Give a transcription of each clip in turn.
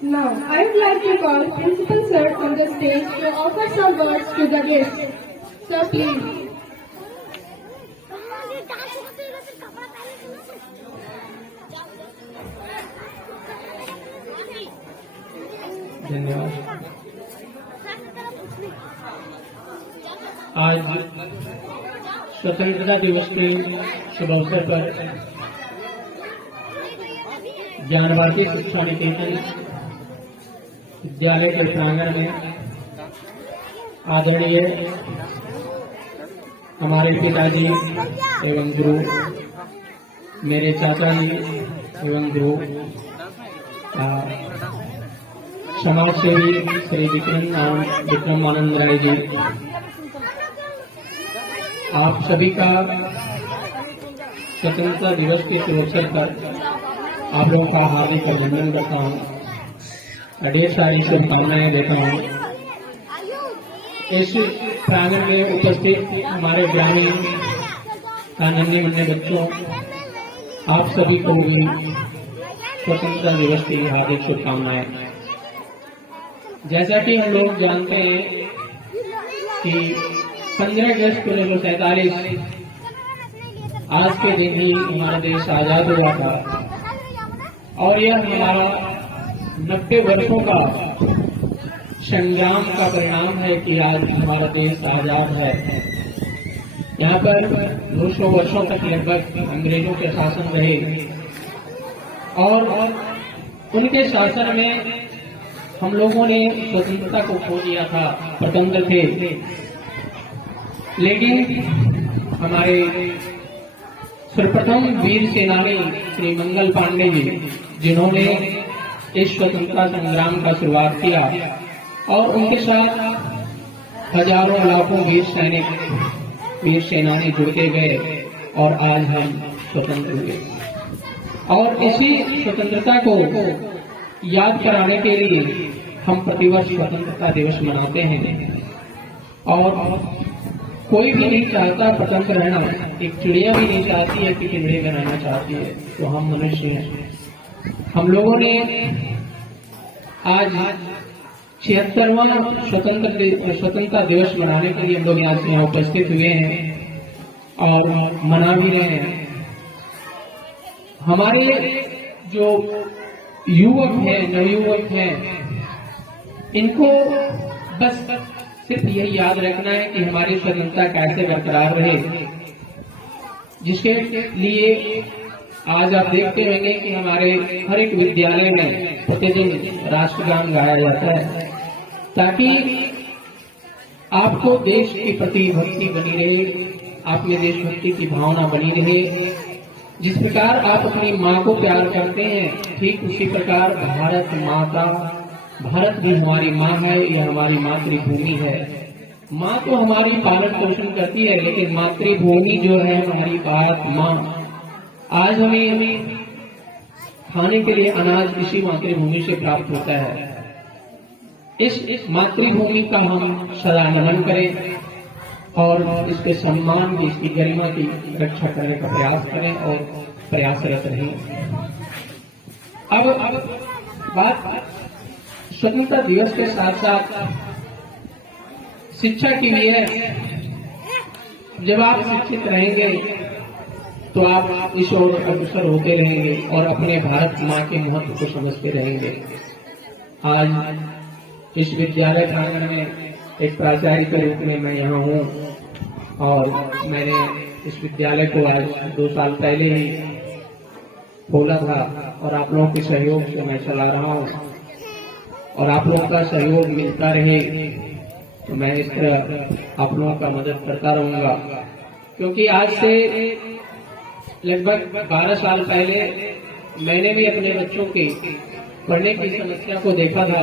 Now, I would like to call Principal Sir on the stage to offer some words to the guests. Sir, please. धन्यवाद। आज स्वतंत्रता दिवस के शुभ अवसर पर ज्ञान भारती शिक्षा निकेतन विद्यालय के प्रांगण में आदरणीय हमारे पिताजी एवं गुरु, मेरे चाचा जी एवं गुरु, समाज सेवी श्री विक्रम आनंद राय जी, आप सभी का स्वतंत्रता दिवस के शुभ अवसर पर आप लोगों का हार्दिक अभिनंदन करता हूँ, ढेर सारी शुभकामनाएं देता हूँ। इस प्रांगण में उपस्थित हमारे ग्रामीण नन्हे मुन्ने बच्चों, आप सभी को भी स्वतंत्रता दिवस की हार्दिक शुभकामनाएं। जैसा कि हम लोग जानते हैं कि 15 अगस्त 1947 आज के दिन ही हमारा देश आजाद हुआ था और यह हमारा 90 वर्षों का संग्राम का परिणाम है कि आज हमारा देश आजाद है। यहाँ पर 200 वर्षों तक लगभग अंग्रेजों के शासन रहे और उनके शासन में हम लोगों ने स्वतंत्रता को खो दिया था, स्वतंत्र थे, लेकिन हमारे सर्वप्रथम वीर सेनानी श्री मंगल पांडे जी, जिन्होंने इस स्वतंत्रता संग्राम का शुरुआत किया और उनके साथ हजारों लाखों वीर सैनिक, वीर सेनानी जुड़ते गए और आज हम स्वतंत्र हुए। और इसी स्वतंत्रता को याद कराने के लिए हम प्रतिवर्ष स्वतंत्रता दिवस मनाते हैं और कोई भी नहीं चाहता स्वतंत्र रहना, एक चिड़िया भी नहीं चाहती है कि पिंजरे में रहना चाहती है, तो हम मनुष्य हैं। हम लोगों ने आज 76वां स्वतंत्रता दिवस मनाने के लिए हम लोग यहाँ उपस्थित हुए हैं और मना भी रहे हैं। हमारे जो युवक हैं, नवयुवक हैं, इनको बस सिर्फ यही याद रखना है कि हमारी स्वतंत्रता कैसे बरकरार रहे, जिसके लिए आज आप देखते होंगे कि हमारे हर एक विद्यालय में प्रतिदिन राष्ट्रगान गाया जाता है, ताकि आपको देश के प्रति भक्ति बनी रहे, आप में देशभक्ति की भावना बनी रहे। जिस प्रकार आप अपनी माँ को प्यार करते हैं, ठीक उसी प्रकार भारत माता, भारत भी हमारी माँ है, यह हमारी मातृभूमि है। माँ तो हमारी पालन पोषण करती है, लेकिन मातृभूमि जो है हमारी भारत माँ, आज हमें खाने के लिए अनाज इसी मातृभूमि से प्राप्त होता है। इस मातृभूमि का हम सदा नमन करें और इसके सम्मान की, इसकी गरिमा की रक्षा करने का प्रयास करें और प्रयासरत रहें। अब बात स्वतंत्रता दिवस के साथ साथ शिक्षा की भी है। जब आप शिक्षित रहेंगे तो आप इस ओर अग्रसर होते रहेंगे और अपने भारत माँ के महत्व को समझते रहेंगे। आज इस विद्यालय प्रांगण में एक प्राचार्य के रूप में मैं यहाँ हूँ और मैंने इस विद्यालय को आज 2 साल पहले ही खोला था और आप लोगों के सहयोग से मैं चला रहा हूँ और आप लोगों का सहयोग मिलता रहे तो मैं इस तरह आप लोगों का मदद करता रहूंगा। क्योंकि आज से लगभग 12 साल पहले मैंने भी अपने बच्चों के पढ़ने की समस्या को देखा था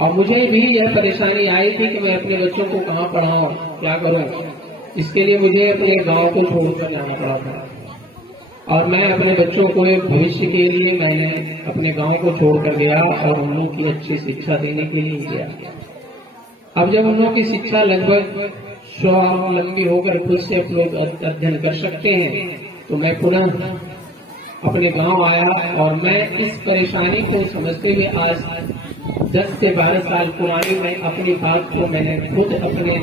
और मुझे भी यह परेशानी आई थी कि मैं अपने बच्चों को कहाँ पढ़ाऊं, क्या करूं। इसके लिए मुझे अपने गांव को छोड़कर जाना पड़ा था और मैं अपने बच्चों को भविष्य के लिए मैंने अपने गांव को छोड़कर गया और उन लोगों की अच्छी शिक्षा देने के लिए गया। अब जब उन लोगों की शिक्षा लगभग स्वावलंबी होकर खुद से आप लोग अध्ययन कर सकते हैं तो मैं पुनः अपने गांव आया और मैं इस परेशानी को समझते हुए आज 10 से 12 साल पुरानी मैं अपनी बात को मैंने खुद अपने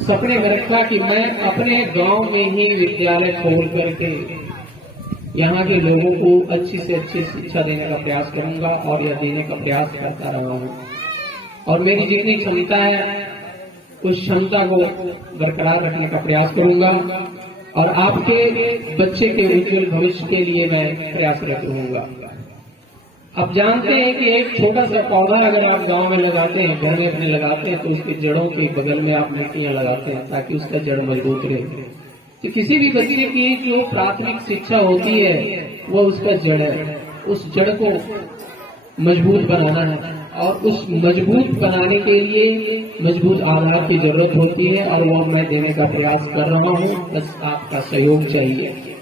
सपने में रखा कि मैं अपने गांव में ही विद्यालय खोल करके यहाँ के लोगों को अच्छी से अच्छी शिक्षा देने का प्रयास करूंगा और यह देने का प्रयास करता रहा हूँ। और मेरी जितनी क्षमता है उस क्षमता को बरकरार रखने का प्रयास करूंगा और आपके बच्चे के उज्जवल भविष्य के लिए मैं प्रयासरत रहूंगा। आप जानते हैं कि एक छोटा सा पौधा अगर आप गांव में लगाते हैं, घर में अपने लगाते हैं, तो उसकी जड़ों के बगल में आप मिट्टियां लगाते हैं ताकि उसका जड़ मजबूत रहे। तो किसी भी बच्चे की जो प्राथमिक शिक्षा होती है वो उसका जड़ है। उस जड़ को मजबूत बनाना है और उस मजबूत बनाने के लिए मजबूत आधार की जरूरत होती है और वो मैं देने का प्रयास कर रहा हूँ। बस आपका सहयोग चाहिए।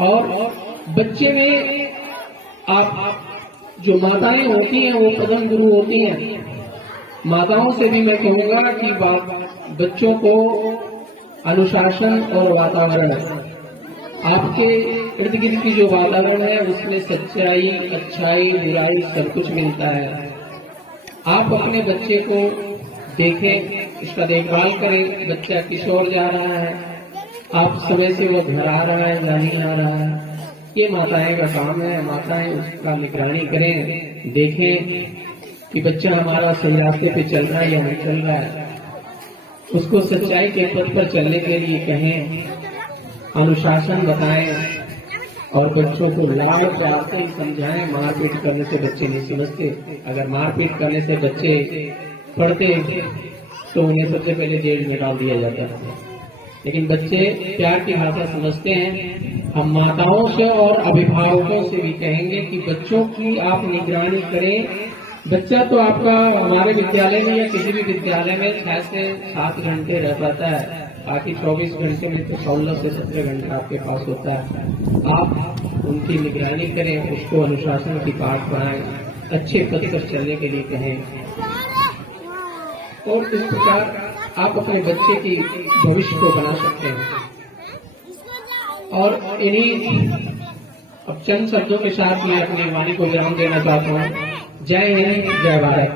और बच्चे में आप जो माताएं होती हैं वो प्रथम गुरु होती हैं। माताओं से भी मैं कहूंगा कि बच्चों को अनुशासन और वातावरण, आपके इर्द गिर्द की जो वातावरण है उसमें सच्चाई, अच्छाई, बुराई सब कुछ मिलता है। आप अपने बच्चे को देखें, उसका देखभाल करें। बच्चा किशोर जा रहा है, आप समय से वो घर आ रहा है या नहीं आ रहा है, ये माताएं का काम है। माताएं उसका निगरानी करें, देखें कि बच्चा हमारा सही रास्ते पे चल रहा है या नहीं चल रहा है। उसको सच्चाई के पथ पर चलने के लिए कहें, अनुशासन बताएं और बच्चों को लाड़ प्यार से समझाएं। मारपीट करने से बच्चे नहीं समझते। अगर मारपीट करने से बच्चे पढ़ते तो उन्हें सबसे पहले जेल में डाल दिया जाता है। लेकिन बच्चे प्यार की भाषा समझते हैं। हम माताओं से और अभिभावकों से भी कहेंगे कि बच्चों की आप निगरानी करें। बच्चा तो आपका हमारे विद्यालय में या किसी भी विद्यालय में 6 से 7 घंटे रह पाता है, बाकी 24 घंटे में तो 16 से 17 घंटे आपके पास होता है। आप उनकी निगरानी करें, उसको अनुशासन की पाठ पढ़ाएं, अच्छे पथ पर चलने के लिए कहें और इस प्रकार आप अपने बच्चे की भविष्य को बना सकते हैं। और इन्हीं अब चंद शब्दों के साथ मैं अपनी वाणी को विराम देना चाहता हूँ। जय हिंद, जय भारत।